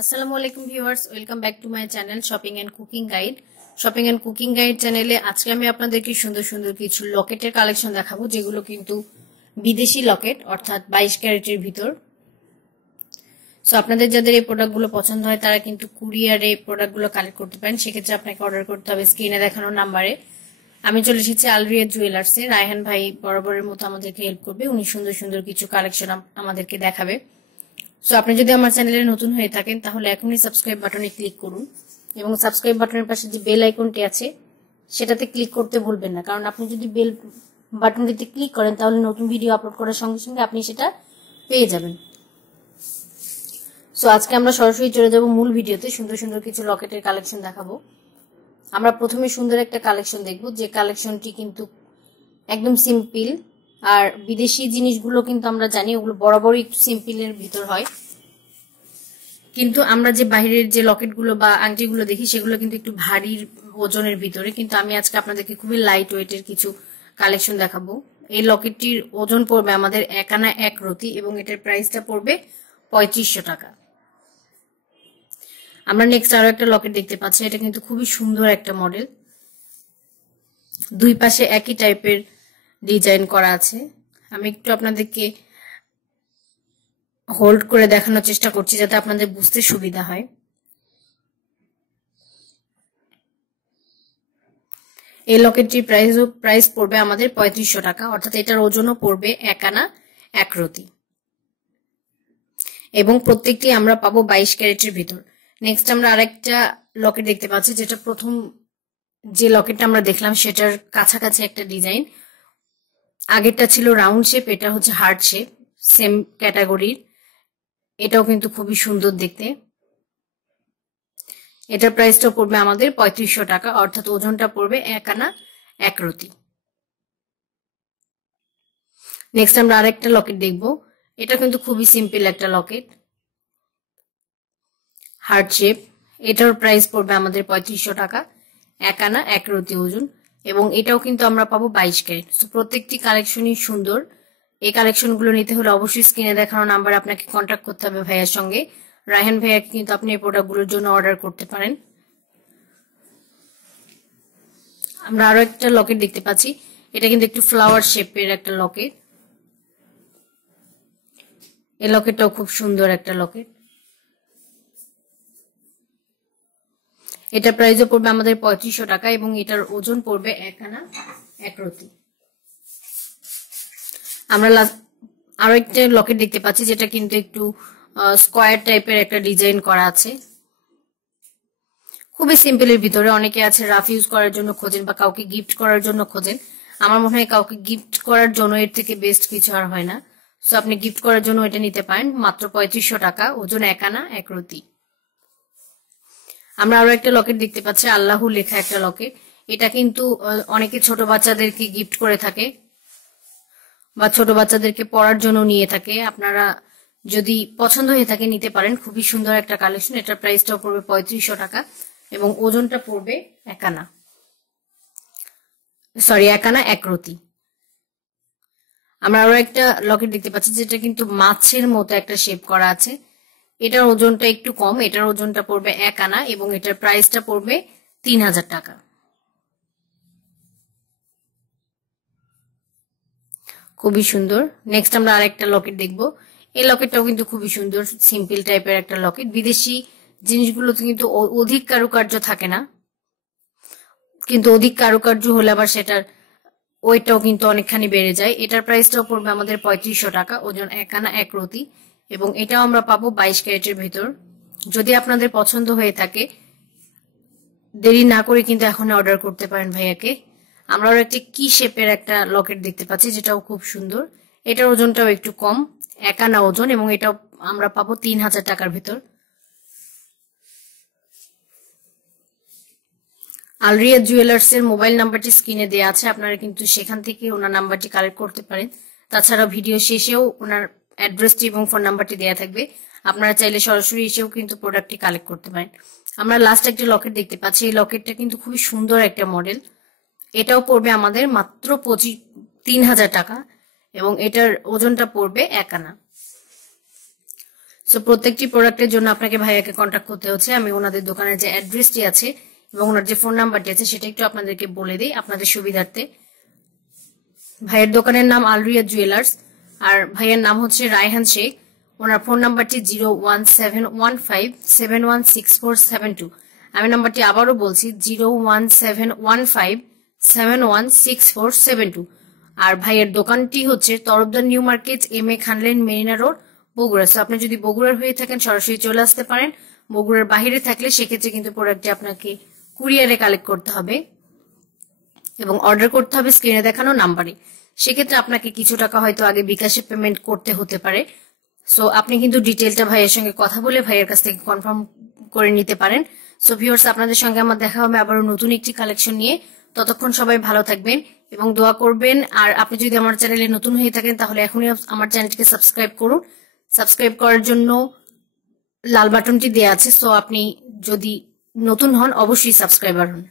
আসসালামু আলাইকুম viewers, welcome back to my channel shopping and cooking guide. Shopping and cooking guide চ্যানেলে আজকে আমি আপনাদেরকে সুন্দর সুন্দর কিছু লকেটের কালেকশন দেখাবো, যেগুলো কিন্তু বিদেশি লকেট, অর্থাৎ 22 ক্যারেটের ভিতর। সো আপনাদের যাদের এই প্রোডাক্টগুলো পছন্দ হয় তারা কিন্তু কুরিয়ারে প্রোডাক্টগুলো কালেক্ট করতে পারেন। সেক্ষেত্রে আপনাকে অর্ডার করতে হবে স্ক্রিনে দেখানো নাম্বারে। আমি চলে এসেছি আলরিয়া জুয়েলার্সে। রায়হান ভাই বরাবরের মতো আমাদেরকে হেল্প করবে, উনি সুন্দর সুন্দর কিছু কালেকশন আমাদেরকে দেখাবে। সো আপনি যদি আমার চ্যানেলে নতুন হয়ে থাকেন তাহলে এখনই সাবস্ক্রাইব বাটনে ক্লিক করুন এবং সাবস্ক্রাইব বাটনের পাশে যে বেল আইকনটি আছে সেটাতে ক্লিক করতে ভুলবেন না, কারণ আপনি যদি বেল বাটনটিতে ক্লিক করেন তাহলে নতুন ভিডিও আপলোড করার সঙ্গে সঙ্গে আপনি সেটা পেয়ে যাবেন। সো আজকে আমরা সরাসরি চলে যাব মূল ভিডিওতে। সুন্দর সুন্দর কিছু লকেটের কালেকশন দেখাবো। আমরা প্রথমে সুন্দর একটা কালেকশন দেখব, যে কালেকশনটি কিন্তু একদম সিম্পল। আর বিদেশি জিনিসগুলো কিন্তু আমরা জানি ওগুলো বরাবরই একটু সিম্পলের ভিতর হয়, কিন্তু আমরা যে বাইরের যে লকেটগুলো বা আংটিগুলো দেখি সেগুলো কিন্তু একটু ভারী ওজনের ভিতরে। কিন্তু আমি আজকে আপনাদেরকে খুবই লাইট ওয়েটের কিছু কালেকশন দেখাবো। এই লকেটটির ওজন পড়বে আমাদের 1 আনা 1 রতি এবং এটার প্রাইসটা পড়বে 3500 টাকা। আমরা নেক্সট আরো একটা লকেট দেখতে পাচ্ছি। এটা কিন্তু খুবই সুন্দর একটা মডেল, দুই পাশে একই টাইপের ডিজাইন করা আছে। আমি একটু আপনাদেরকে হোল্ড করে দেখানোর চেষ্টা করছি যাতে আপনাদের বুঝতে সুবিধা হয়। এই লকেটটির প্রাইস পড়বে আমাদের 3500 টাকা, অর্থাৎ এটার ওজনও পড়বে 1 আনা 1 রতি এবং প্রত্যেকটি আমরা পাবো 22 ক্যারেটের ভিতর। নেক্সট আমরা আরেকটা লকেট দেখতে পাচ্ছি, যেটা প্রথম যে লকেটটা আমরা দেখলাম সেটার কাছাকাছি একটা ডিজাইন। আগেরটা ছিল রাউন্ড শেপ, এটা হচ্ছে হার্ট শেপ, সেম ক্যাটাগরির। এটাও কিন্তু খুবই সুন্দর দেখতে। এটার প্রাইসটা পড়বে আমাদের 3500 টাকা, অর্থাৎ ওজনটা পড়বে 1 আনা 1 রতি। নেক্সট আমরা আরেকটা লকেট দেখব। এটা কিন্তু খুবই সিম্পল একটা লকেট, হার্ট শেপ। এটার প্রাইস পড়বে আমাদের 3500 টাকা, 1 আনা 1 রতি ওজন, এবং এটাও কিন্তু আমরা পাবো 22 ক্যারেট। তো প্রত্যেকটি কালেকশনই সুন্দর। এই কালেকশনগুলো নিতে হলে অবশ্যই স্ক্রিনে দেখানো নাম্বার আপনাকে কন্ট্যাক্ট করতে হবে ভাইয়ার সঙ্গে। রায়হান ভাইয়াকে কিন্তু আপনি এই প্রোডাক্টগুলোর জন্য অর্ডার করতে পারেন। আমরা আরো একটা লকেট দেখতে পাচ্ছি। এটা কিন্তু একটু ফ্লাওয়ার শেপের একটা লকেট। এই লকেটটাও খুব সুন্দর একটা লকেট। এটা প্রাইসও পড়বে আমাদের 3500 টাকা এবং এটার ওজন পড়বে 1 আনা 1 রতি। আমরা আরো একটা লকেট দেখতে পাচ্ছি, যেটা কিন্তু একটু স্কোয়ার টাইপের একটা ডিজাইন করা আছে, খুবই সিম্পলের ভিতরে। অনেকে আছে রাফ ইউজ করার জন্য খোঁজেন বা কাউকে গিফট করার জন্য খোঁজেন। আমার মনে হয় কাউকে গিফট করার জন্য এর থেকে বেস্ট কিছু আর হয় না। সো আপনি গিফট করার জন্য এটা নিতে পারেন, মাত্র 3500 টাকা, ওজন 1 আনা 1 রতি। আমরা আরো একটা লকেট দেখতে পাচ্ছি, আল্লাহু লেখা একটা লকেট। এটা কিন্তু অনেকে ছোট বাচ্চাদেরকে গিফট করে থাকে বা ছোট বাচ্চাদেরকে পড়ার জন্য নিয়ে থাকে। আপনারা যদি পছন্দ হয়ে থাকে নিতে পারেন, খুবই সুন্দর একটা কালেকশন। এটার প্রাইসটাও পড়বে 3500 টাকা এবং ওজনটা পড়বে 1 আনা 1 রতি। আমরা আরো একটা লকেট দেখতে পাচ্ছি, যেটা কিন্তু মাছের মতো একটা শেপ করা আছে। এটার ওজনটা একটু কম, এটার ওজনটা পড়বে 1 আনা এবং এটার প্রাইসটা পড়বে 3000 টাকা। খুবই সুন্দর। নেক্সট আমরা আরেকটা লকেট দেখব। এই লকেটটাও কিন্তু খুবই সুন্দর, সিম্পল টাইপের একটা লকেট। বিদেশি জিনিসগুলোতে কিন্তু অধিক কারুকার্য থাকে না, কিন্তু অধিক কারুকার্য হলে আবার সেটার ওয়েটটাও কিন্তু অনেকখানি বেড়ে যায়। এটার প্রাইসটাও পড়বে আমাদের 3500 টাকা, ওজন 1 আনা 1 রতি এবং এটাও আমরা পাবো 22 ক্যারেটের ভিতর। যদি আপনাদের পছন্দ হয়ে থাকে দেরি না করে কিন্তু এখন অর্ডার করতে পারেন ভাইয়াকে। আমরা আরো একটা কি শেপের একটা লকেট দেখতে পাচ্ছি, যেটাও খুব সুন্দর। এটার ওজনটাও একটু কম, 1 আনা ওজন, এবং এটাও আমরা পাবো 3000 টাকার ভিতর। আলরিয়া জুয়েলার্স এর মোবাইল নাম্বারটি স্ক্রিনে দেওয়া আছে, আপনারা কিন্তু সেখান থেকে ওনার নাম্বারটি কালেক্ট করতে পারেন। তাছাড়া ভিডিও শেষেও ওনার অ্যাড্রেসটি এবং ফোন নাম্বারটি দেওয়া থাকবে, আপনারা চাইলে সরাসরি এসেও কিন্তু প্রোডাক্টটি কালেক্ট করতে পারেন। আমরা লাস্ট একটা লকেট দেখতে পাচ্ছি। এই লকেটটা কিন্তু খুবই সুন্দর একটা মডেল। এটাও পড়বে আমাদের মাত্র 3000 টাকা এবং এটার ওজনটা পড়বে 1 আনা। সো প্রত্যেকটি প্রোডাক্টের জন্য আপনাকে ভাইয়াকে কন্ট্যাক্ট করতে হচ্ছে। আমি ওনাদের দোকানের যে অ্যাড্রেসটি আছে এবং ওনার যে ফোন নাম্বারটি আছে সেটা একটু আপনাদেরকে বলে দিই আপনাদের সুবিধার্থে। ভাইয়ের দোকানের নাম আলরিয়া জুয়েলার্স, আর ভাইয়ের নাম হচ্ছে রায়হান শেখ। ওনার ফোন নাম্বারটি 01715716472। আমি নাম্বারটি আবারও বলছি 01715716472। আর ভাইয়ের দোকানটি হচ্ছে Tarafdar New Market, M A Khan Lane, Marina Road, Bogura. So আপনি যদি বগুড়ার হয়ে থাকেন সরাসরি চলে আসতে পারেন। বগুড়ার বাহিরে থাকলে সেক্ষেত্রে কিন্তু প্রোডাক্টটি আপনাকে কুরিয়ারে কালেক্ট করতে হবে এবং অর্ডার করতে হবে স্ক্রিনে দেখানো নাম্বারে। সেক্ষেত্রে আপনাকে কিছু টাকা হয়তো আগে বিকাশে পেমেন্ট করতে হতে পারে। সো আপনি কিন্তু ডিটেলটা ভাইয়ের সঙ্গে কথা বলে ভাইয়ের কাছ থেকে কনফার্ম করে নিতে পারেন। সো ভিউয়ার্স, আপনাদের সঙ্গে আমার দেখা হবে আবারও নতুন একটি কালেকশন নিয়ে। ততক্ষণ সবাই ভালো থাকবেন এবং দোয়া করবেন। আর আপনি যদি আমার চ্যানেলে নতুন হয়ে থাকেন তাহলে এখনই আমার চ্যানেলটিকে সাবস্ক্রাইব করুন। সাবস্ক্রাইব করার জন্য লাল বাটনটি দেওয়া আছে। সো আপনি যদি নতুন হন অবশ্যই সাবস্ক্রাইবার হন।